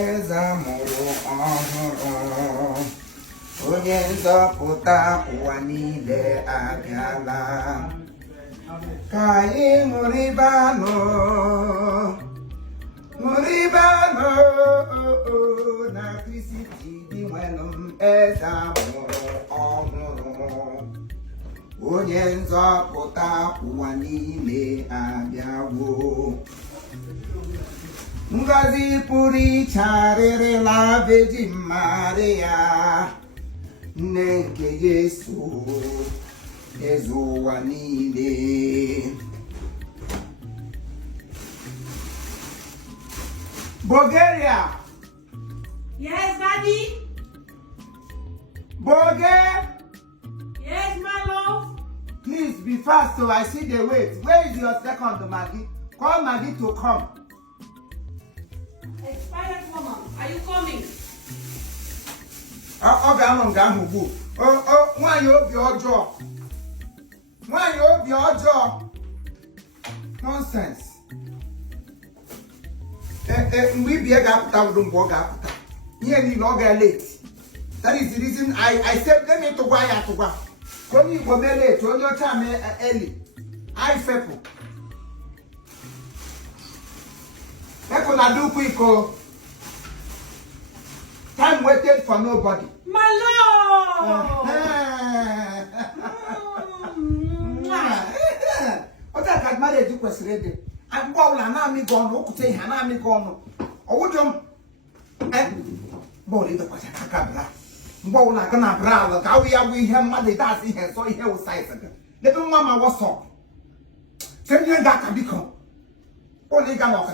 Ezamuru ọhụrụ onye nzọpụta ụwa niile abịala ka anyị ṅụrịbanụ na Kristi dị nwenụ m ezamuru ọhụrụ onye nzọpụta ụwa niile abịawo. Ngozi pụrụ iche arịrịla Virgin Maria, nne nke Yesu, eze ụwa niile. Bulgaria. Yes, Daddy. Bulgaria. Yes, my love. Please be fast so I see the wait. Where is your second Maggi? Call Maggi to come. Expired woman, are you coming? Nwanyị obi ọjọọ. Nonsense. Mgbe ibie ga-apụta wudu mgbe ọ ga-apụta. Ihe niile ọ ga-late. That is the reason I said let me tụgwa ya atụgwa. Onye Igbo mee late, onye ọcha mee early. I fepụ. People na do quick. Time waited for nobody. My love! What I can marry do was ready. I'm going and I'm gone. Who could say I'm gone? Or would you? Body the Pachacabra. Bona gonna brother. How we are we have money that's in here, so he was size again. Little mama was up. Send you that can become. Only got off.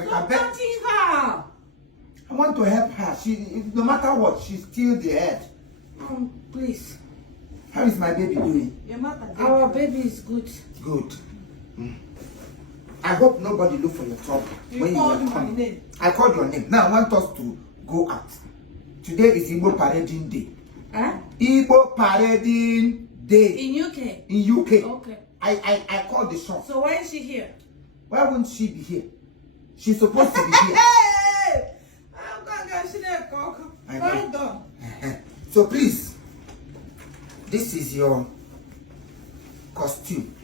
I want to help her. She, no matter what, she's still the head. Please. How is my baby doing? Your mother. Our baby is good. Good. I hope nobody look for your trouble. You called my name. I called your name. Now I want us to go out. Today is Igbo parading day. Huh? Igbo parading day. In UK? In UK. Okay. I called the shop. So why is she here? Why wouldn't she be here? She's supposed to be here. Well done. So please, this is your costume.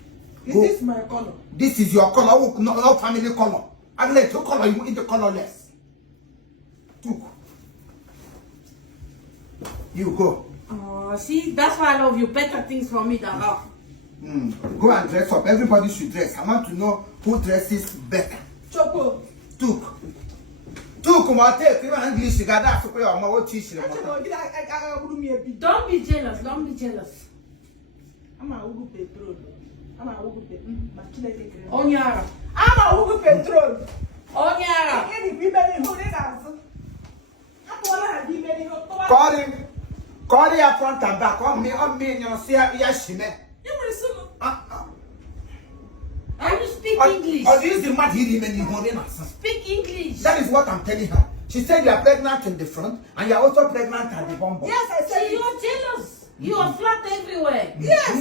Is this my color? This is your color, no family color. And let your color, you eat the colorless. You go. Oh, see, that's why I love you. Better things for me than her. Go and dress up. Everybody should dress. I want to know who dresses better. Choco. Took my take. Even English, you got that. Don't be jealous. Don't be jealous. I'm a Ugu petrol. I'm a Ugu petrol. Onyara. I'm a Ugu petrol. Onyara. Call him front and back. On me, and you see, yes, she may. Can you speak English? Or is the mad hearing you Speak English. That is what I'm telling her. She said you are pregnant in the front and you are also pregnant at the bum. Yes, I said you are jealous. You are flat everywhere. Yes.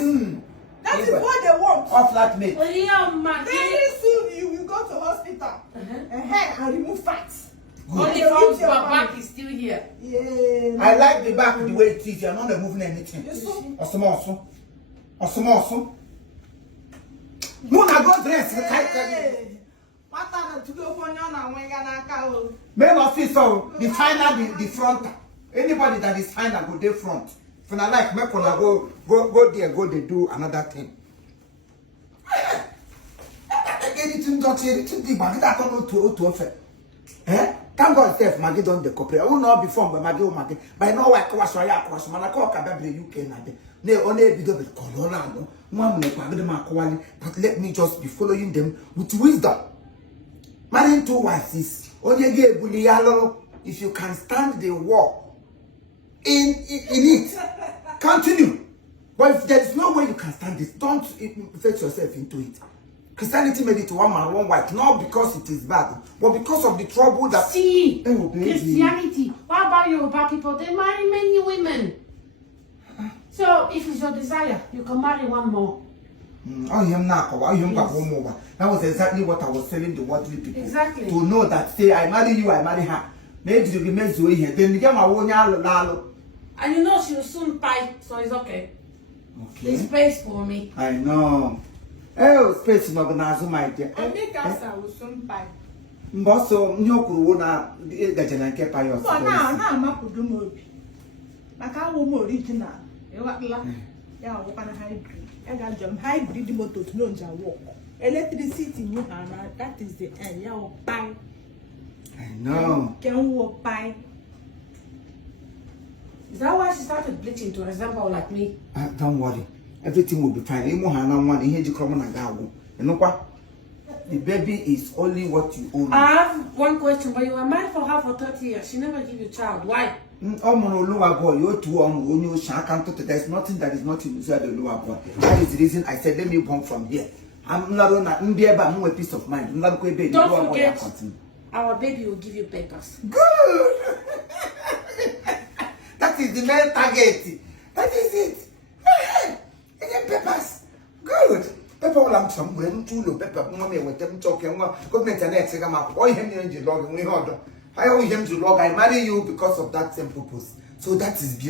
That is what they want. Or flatmate. Very soon you will go to hospital and remove fat. Only from your back is still here. Yeah. I like the back the way it is. You are not moving anything. Awesome. Muna go dress. Main officer, the final, the front. Anybody that is final go there front. If I like, make una go there, go they do another thing. Anything thank God self Maggi don't decouple. I will not be formed by Maggi. By no way, I UK only but let me just be following them with wisdom. Marrying two wives is only if you can stand the war in it, continue. But if there is no way you can stand this, don't fetch yourself into it. Christianity made it one man, one wife, not because it is bad, but because of the trouble that... See, Christianity, what about Yoruba people? They marry many women. So, if it's your desire, you can marry one more. Oh, him now, that was exactly what I was telling the worldly people. Exactly. To know that, say, I marry you, I marry her. Maybe you be made here. Then you get my own lalo. And you know she will soon pie, so it's okay. Okay. There's space for me. I know. Oh, space in organize my dear. I make us will soon buy. Bosso, no corona, get an anke pie of. So now I'm up with the movie. Like I will original. You what la? Yeah, what kind of hybrid? I got them hybrid motor to launch and walk. Electricity, you have that is the end. Yeah, buy. I know. Can walk by. Is that why she started bleaching to resemble like me? Don't worry. Everything will be fine. Imo Hana one, he had you come on and go. You know what? The baby is only what you own. I have one question, but you were married for her for 30 years. She never gave you a child. Why? There's nothing that is not inside the lower boy. That is the reason I said, let me born from here. I'm not on a peace of mind. Don't forget, our baby will give you papers. Good! That is the main target. That is it. Hey, papers. Good. Paper will have some when to look paper. Mommy with them talking. Government and next time, I him in the log. I owe him to log. I marry you because of that same purpose. So that is beautiful.